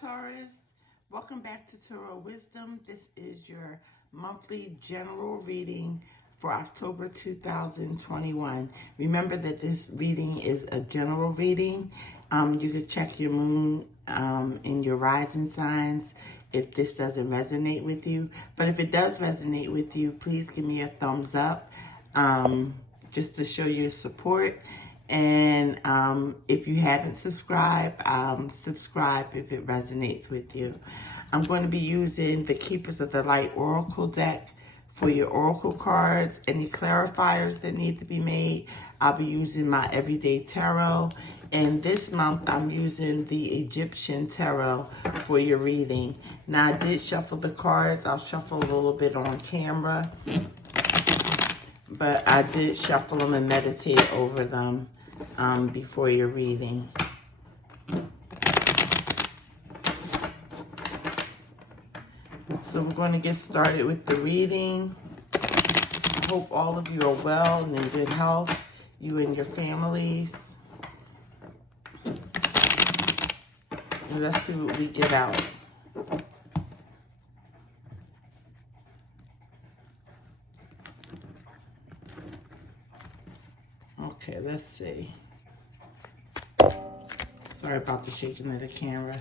Taurus. Welcome back to Tarot Wisdom. This is your monthly general reading for October 2021. Remember that this reading is a general reading. You can check your moon and your rising signs if this doesn't resonate with you. But if it does resonate with you, please give me a thumbs up just to show your support. And if you haven't subscribed, subscribe if it resonates with you. I'm going to be using the Keepers of the Light Oracle deck for your Oracle cards. Any clarifiers that need to be made, I'll be using my Everyday Tarot. And this month, I'm using the Egyptian Tarot for your reading. Now, I did shuffle the cards. I'll shuffle a little bit on camera. But I did shuffle them and meditate over them before your reading. So we're going to get started with the reading. I hope all of you are well and in good health, you and your families. And let's see what we get out. Okay, let's see. Sorry about the shaking of the camera.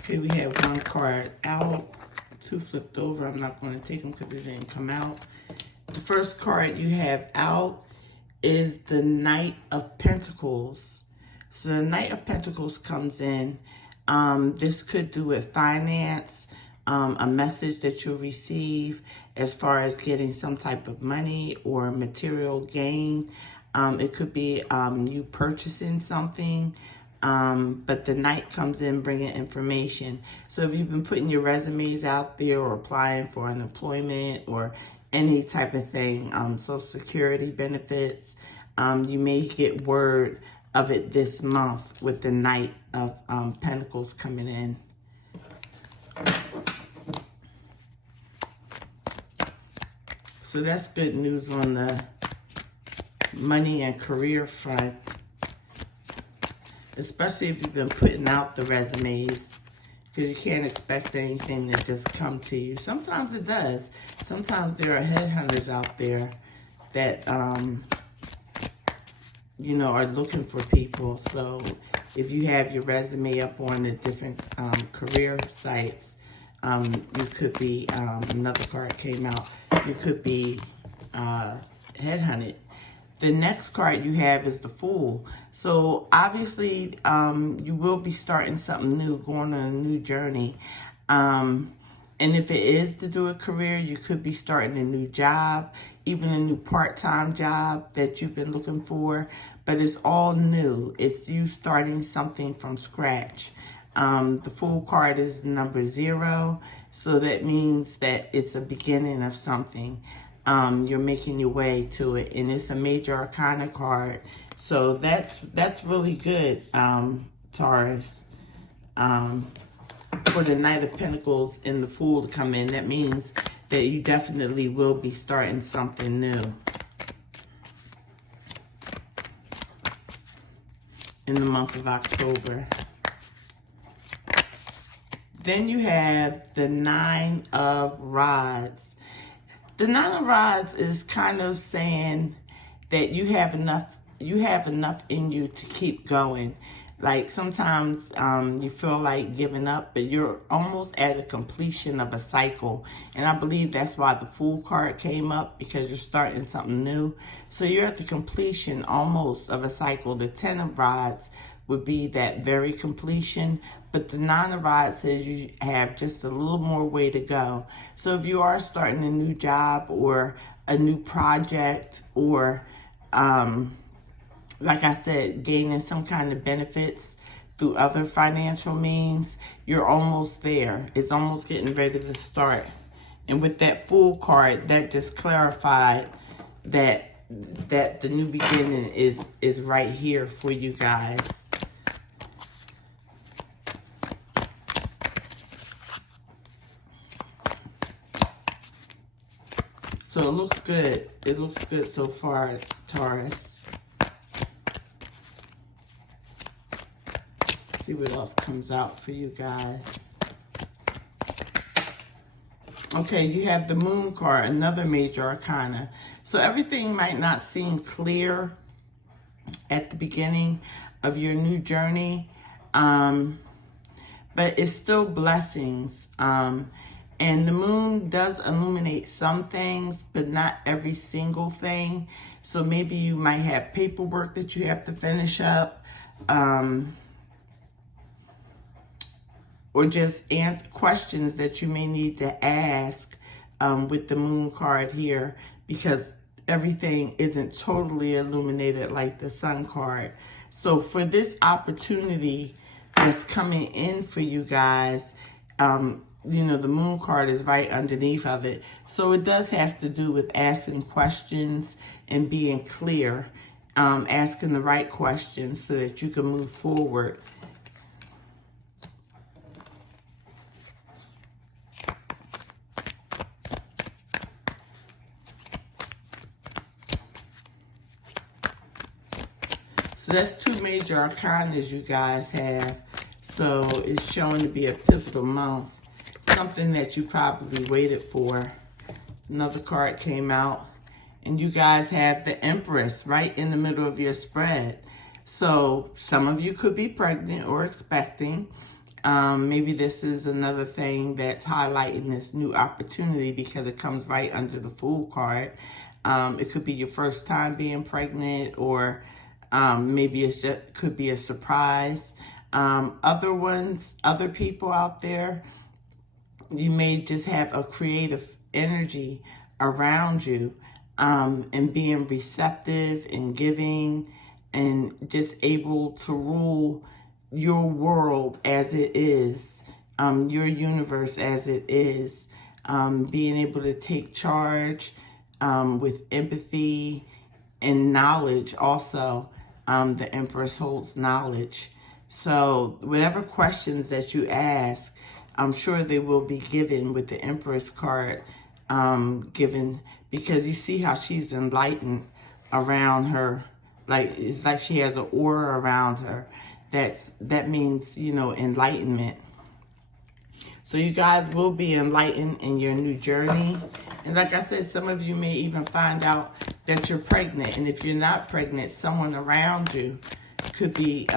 Okay, we have one card out, two flipped over. I'm not going to take them because it didn't come out. The first card you have out is the Knight of Pentacles. So the Knight of Pentacles comes in. This could do with finance, a message that you'll receive as far as getting some type of money or material gain. It could be you purchasing something, but the Knight comes in bringing information. So if you've been putting your resumes out there or applying for unemployment or any type of thing, Social Security benefits, you may get word of it this month with the Knight of Pentacles coming in. So that's good news on the money and career front, especially if you've been putting out the resumes, because you can't expect anything to just come to you. Sometimes it does. Sometimes there are headhunters out there that you know, are looking for people. So if you have your resume up on the different career sites, you could be, another card came out, you could be headhunted. The next card you have is the Fool. So obviously you will be starting something new, going on a new journey. And if it is to do a career, you could be starting a new job, even a new part-time job that you've been looking for, but it's all new. It's you starting something from scratch. The Fool card is number 0, so that means that it's a beginning of something. You're making your way to it, and it's a major arcana card. So that's really good, Taurus. For the Knight of Pentacles and the Fool to come in, that means that you definitely will be starting something new in the month of October. Then you have the Nine of Rods. The Nine of Rods is kind of saying that you have enough in you to keep going. Like sometimes you feel like giving up, but you're almost at a completion of a cycle. And I believe that's why the Fool card came up, because you're starting something new. So you're at the completion almost of a cycle. The Ten of Rods would be that very completion. But the Nine of Rods says you have just a little more way to go. So if you are starting a new job or a new project, or like I said, gaining some kind of benefits through other financial means, you're almost there. It's almost getting ready to start. And with that Fool card, that just clarified that the new beginning is right here for you guys. So it looks good. It looks good so far, Taurus. See what else comes out for you guys. Okay, you have the Moon card, another major arcana. So everything might not seem clear at the beginning of your new journey, but it's still blessings. And the moon does illuminate some things, but not every single thing. So maybe you might have paperwork that you have to finish up, or just answer questions that you may need to ask with the moon card here, because everything isn't totally illuminated like the sun card. So for this opportunity that's coming in for you guys, you know, the moon card is right underneath of it. So it does have to do with asking questions and being clear, asking the right questions so that you can move forward. So that's two major arcanas you guys have. So it's showing to be a pivotal month. Something that you probably waited for. Another card came out. And you guys have the Empress right in the middle of your spread. So some of you could be pregnant or expecting. Maybe this is another thing that's highlighting this new opportunity because it comes right under the Fool card. It could be your first time being pregnant, or maybe it could be a surprise. Other people out there, you may just have a creative energy around you, and being receptive and giving and just able to rule your world as it is, your universe as it is, being able to take charge with empathy and knowledge also. The Empress holds knowledge. So whatever questions that you ask, I'm sure they will be given with the Empress card given, because you see how she's enlightened around her. Like, it's like she has an aura around her. That means, you know, enlightenment. So you guys will be enlightened in your new journey. And like I said, some of you may even find out that you're pregnant. And if you're not pregnant, someone around you could be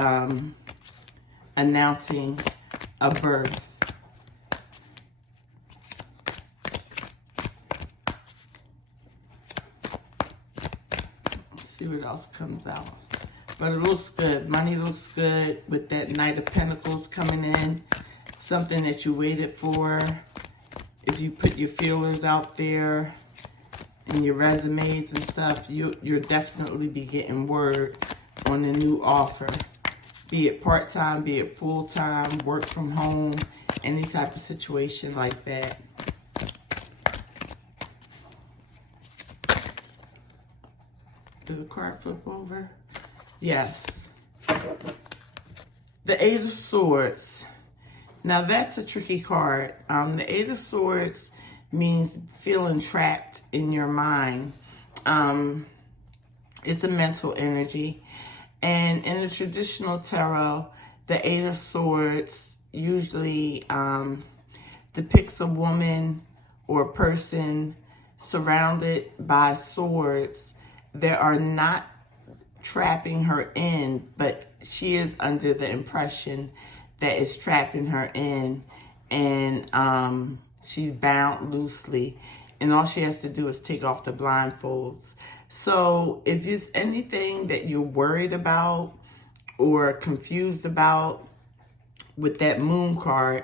announcing a birth. Let's see what else comes out. But it looks good. Money looks good with that Knight of Pentacles coming in. Something that you waited for. If you put your feelers out there and your resumes and stuff, you'll definitely be getting word on a new offer. Be it part-time, be it full-time, work from home, any type of situation like that. Did the card flip over? Yes. The Eight of Swords. Now that's a tricky card. The Eight of Swords means feeling trapped in your mind. It's a mental energy. And in the traditional tarot, the Eight of Swords usually depicts a woman or a person surrounded by swords that are not trapping her in, but she is under the impression that it's trapping her in, and she's bound loosely, and all she has to do is take off the blindfolds. So if there's anything that you're worried about or confused about with that Moon card,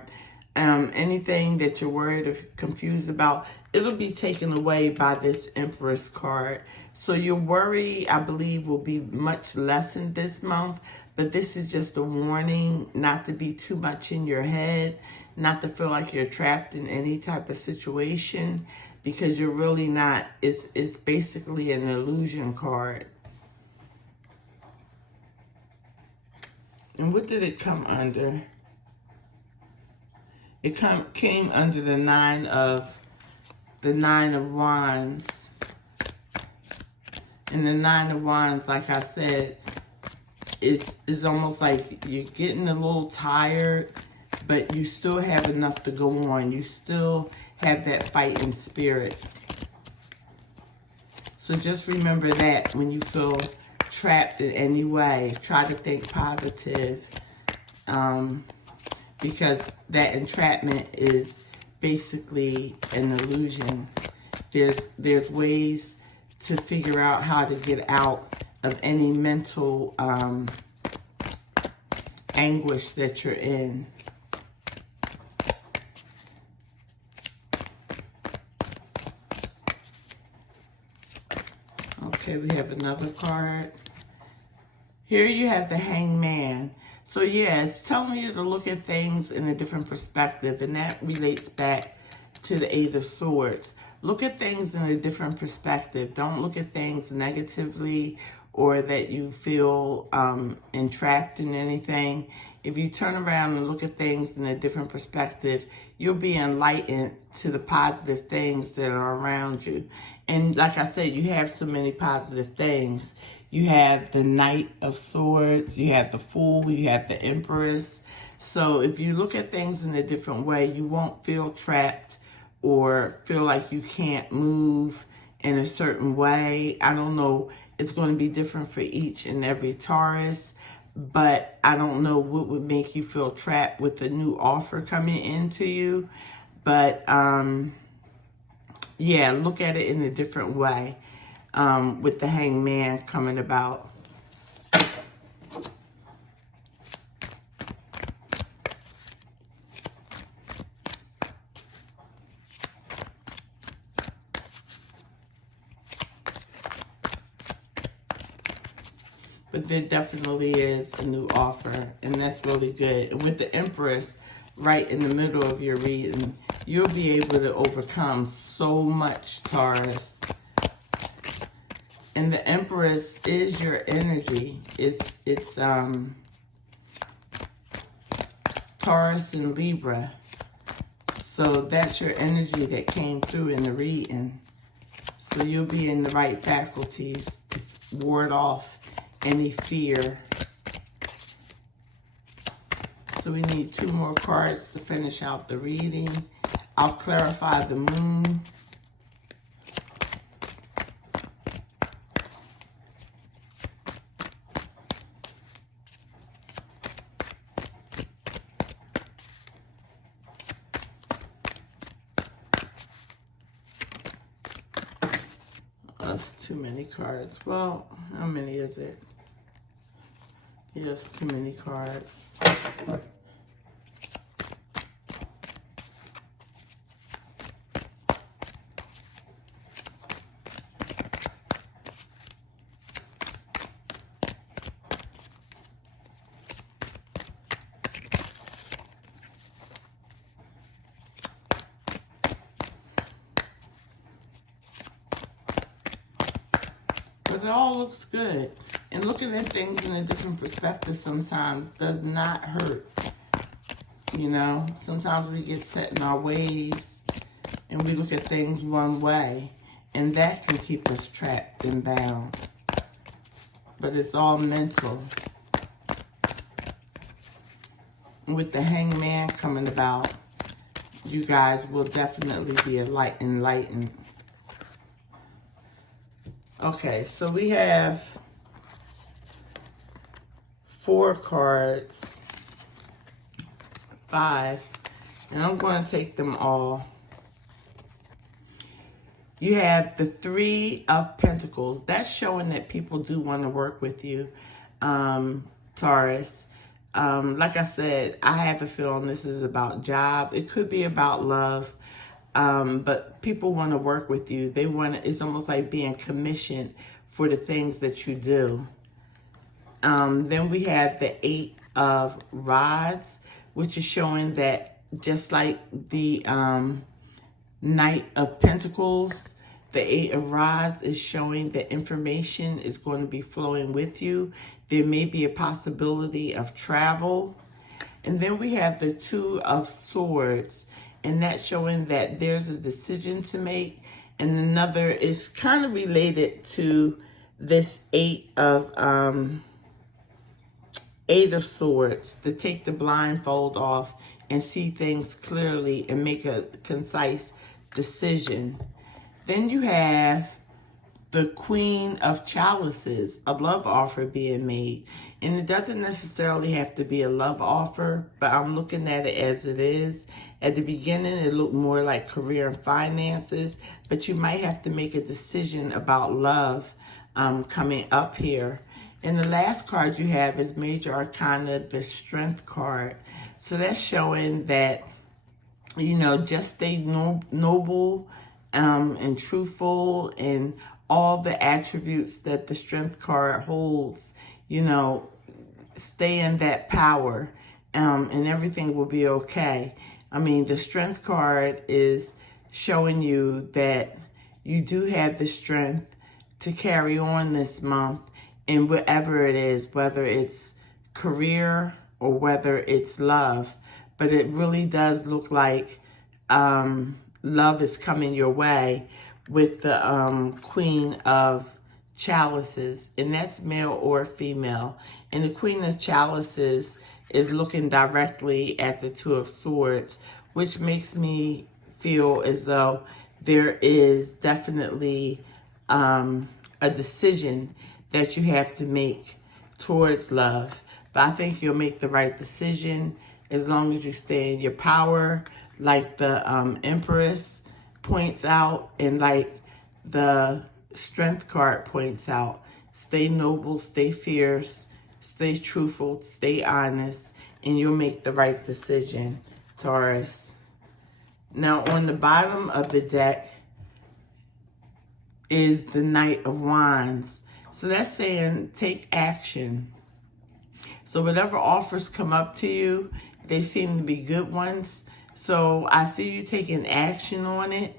anything that you're worried or confused about, it'll be taken away by this Empress card. So your worry, I believe, will be much lessened this month. But this is just a warning not to be too much in your head, not to feel like you're trapped in any type of situation, because you're really not. It's basically an illusion card. And what did it come under? It came under the Nine of the Nine of Wands. And the Nine of Wands, like I said, is almost like you're getting a little tired, but you still have enough to go on. You still have that fighting spirit. So just remember that when you feel trapped in any way, try to think positive, because that entrapment is basically an illusion. There's ways to figure out how to get out of any mental anguish that you're in. Okay, we have another card. Here you have the Hangman. So yeah, it's telling you to look at things in a different perspective, and that relates back to the Eight of Swords. Look at things in a different perspective. Don't look at things negatively or that you feel entrapped in anything. If you turn around and look at things in a different perspective, you'll be enlightened to the positive things that are around you. And like I said, you have so many positive things. You have the Knight of Swords, you have the Fool, you have the Empress. So if you look at things in a different way, you won't feel trapped or feel like you can't move in a certain way. I don't know. It's going to be different for each and every Taurus, but I don't know what would make you feel trapped with a new offer coming into you. But yeah, look at it in a different way with the Hangman coming about. But there definitely is a new offer, and that's really good. And with the Empress right in the middle of your reading, you'll be able to overcome so much, Taurus. And the Empress is your energy. It's Taurus and Libra. So that's your energy that came through in the reading. So you'll be in the right faculties to ward off any fear. So we need 2 more cards to finish out the reading. I'll clarify the moon. That's too many cards. Well, how many is it? Yes, too many cards. But it all looks good. And looking at things in a different perspective sometimes does not hurt. You know, sometimes we get set in our ways and we look at things one way, and that can keep us trapped and bound. But it's all mental. And with the Hangman coming about, you guys will definitely be enlightened. Okay, so we have 4 cards, 5, and I'm going to take them all. You have the 3 of Pentacles. That's showing that people do want to work with you, Taurus. Like I said, I have a feeling this is about job. It could be about love. But people want to work with you. They want to, it's almost like being commissioned for the things that you do. Then we have the 8 of Rods, which is showing that just like the Knight of Pentacles, the 8 of Rods is showing that information is going to be flowing with you. There may be a possibility of travel. And then we have the 2 of Swords. and that's showing that there's a decision to make. And another is kind of related to this Eight of Swords, to take the blindfold off and see things clearly and make a concise decision. Then you have the Queen of Chalices, a love offer being made. And it doesn't necessarily have to be a love offer, but I'm looking at it as it is. At the beginning, it looked more like career and finances, but you might have to make a decision about love coming up here. And the last card you have is Major Arcana, the Strength card. So that's showing that, you know, just stay noble and truthful, and all the attributes that the Strength card holds, you know, stay in that power, and everything will be okay. I mean, the Strength card is showing you that you do have the strength to carry on this month in whatever it is, whether it's career or whether it's love. But it really does look like love is coming your way with the Queen of Chalices, and that's male or female. And the Queen of Chalices is looking directly at the Two of Swords, which makes me feel as though there is definitely a decision that you have to make towards love. But I think you'll make the right decision as long as you stay in your power, like the Empress points out, and like the Strength card points out. Stay noble, stay fierce, stay truthful, stay honest, and you'll make the right decision, Taurus. Now, on the bottom of the deck is the Knight of Wands. So that's saying take action. So whatever offers come up to you, they seem to be good ones. So I see you taking action on it,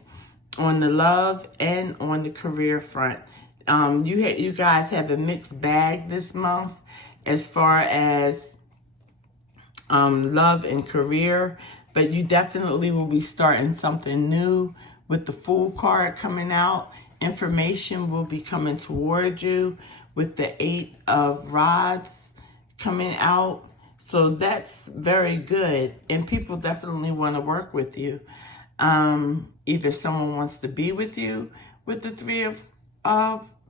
on the love and on the career front. You guys have a mixed bag this month as far as love and career, but you definitely will be starting something new with the Fool card coming out. Information will be coming toward you with the Eight of Rods coming out. So that's very good. And people definitely want to work with you. Either someone wants to be with you with the Three of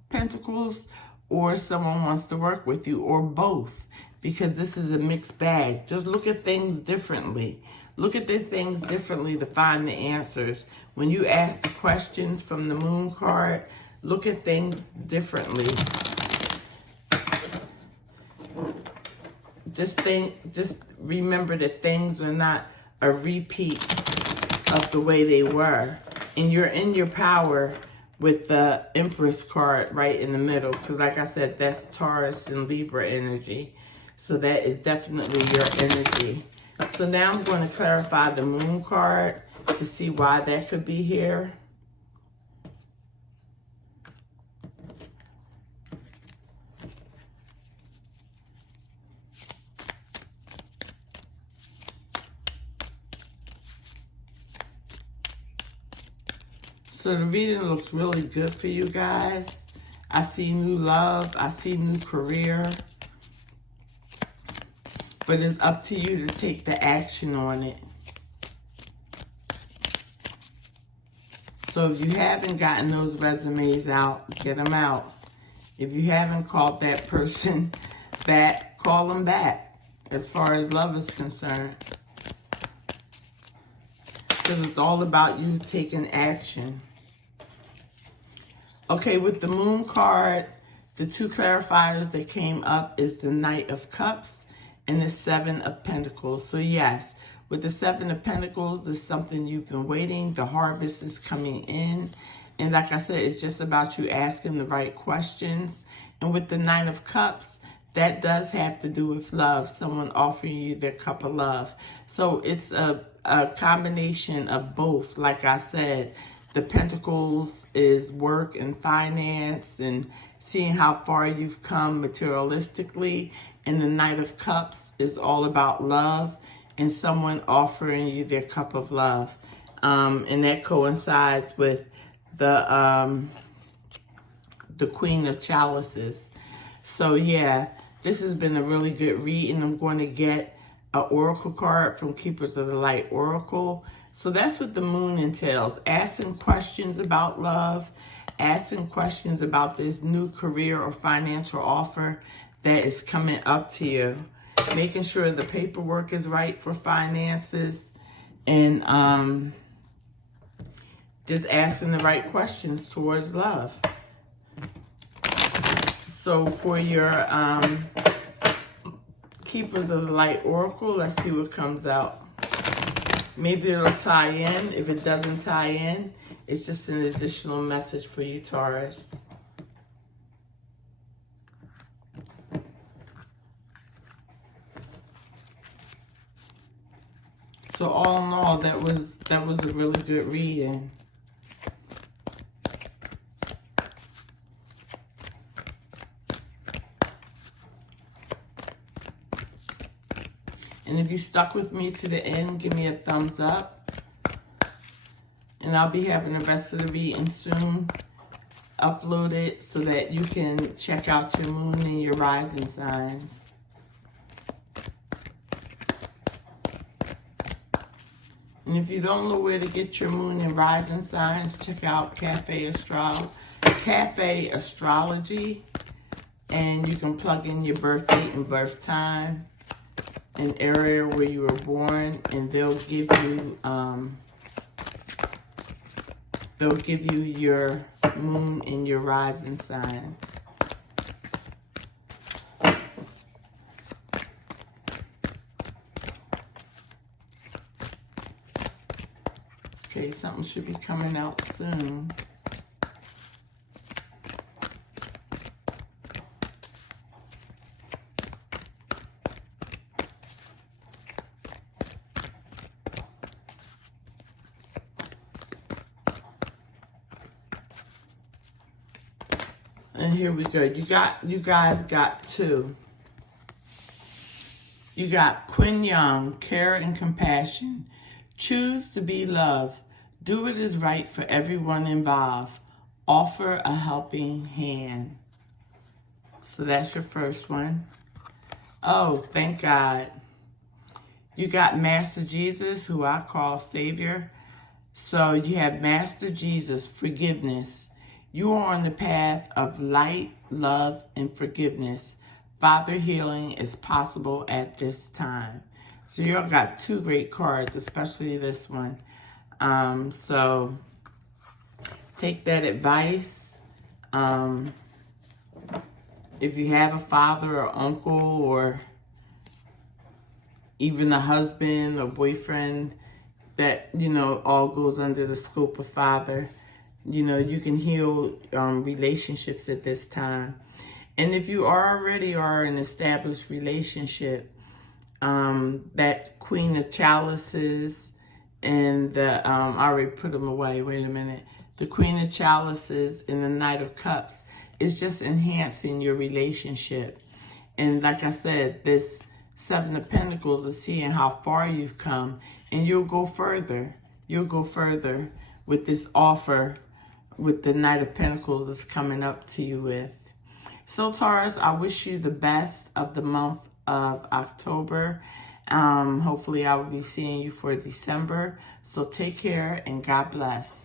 Pentacles, or someone wants to work with you, or both, because this is a mixed bag. Just look at things differently. Look at the things differently to find the answers. When you ask the questions from the Moon card, look at things differently. Just remember that things are not a repeat of the way they were. And you're in your power with the Empress card right in the middle. Because like I said, that's Taurus and Libra energy. So that is definitely your energy. So now I'm going to clarify the Moon card to see why that could be here. So the reading looks really good for you guys. I see new love. I see new career. But it's up to you to take the action on it. So if you haven't gotten those resumes out, get them out. If you haven't called that person back, call them back as far as love is concerned. Because it's all about you taking action. Okay, with the Moon card, the two clarifiers that came up is the Knight of Cups and the Seven of Pentacles. So yes, with the Seven of Pentacles, there's something you've been waiting. The harvest is coming in. And like I said, it's just about you asking the right questions. And with the Nine of Cups, that does have to do with love. Someone offering you their cup of love. So it's a combination of both. Like I said, the Pentacles is work and finance and seeing how far you've come materialistically. And the Knight of Cups is all about love and someone offering you their cup of love. And that coincides with the Queen of Chalices. So yeah, this has been a really good read, and I'm going to get an oracle card from Keepers of the Light Oracle. So that's what the moon entails: asking questions about love, asking questions about this new career or financial offer that is coming up to you, making sure the paperwork is right for finances, and just asking the right questions towards love. So for your Keepers of the Light Oracle, let's see what comes out. Maybe it'll tie in. If it doesn't tie in, it's just an additional message for you, Taurus. So all in all, that was a really good reading. And if you stuck with me to the end, give me a thumbs up. And I'll be having the rest of the reading soon uploaded so that you can check out your moon and your rising signs. And if you don't know where to get your moon and rising signs, check out Cafe Astrology. And you can plug in your birth date and birth time, an area where you were born, and they'll give you your moon and your rising signs. Okay, something should be coming out soon. And here we go. You guys got two. You got Quinn Young, care and compassion. Choose to be love. Do what is right for everyone involved. Offer a helping hand. So that's your first one. Oh, thank God. You got Master Jesus, who I call Savior. So you have Master Jesus, forgiveness. You are on the path of light, love, and forgiveness. Father, healing is possible at this time. So y'all got two great cards, especially this one. So take that advice. If you have a father or uncle or even a husband or boyfriend that, all goes under the scope of father, you can heal relationships at this time. And if you already are in an established relationship, that Queen of Chalices and the, I already put them away, wait a minute. The Queen of Chalices and the Knight of Cups is just enhancing your relationship. And like I said, this Seven of Pentacles is seeing how far you've come, and you'll go further. You'll go further with this offer with the Knight of Pentacles is coming up to you with. So Taurus, I wish you the best of the month of October. Hopefully I will be seeing you for December. So take care and God bless.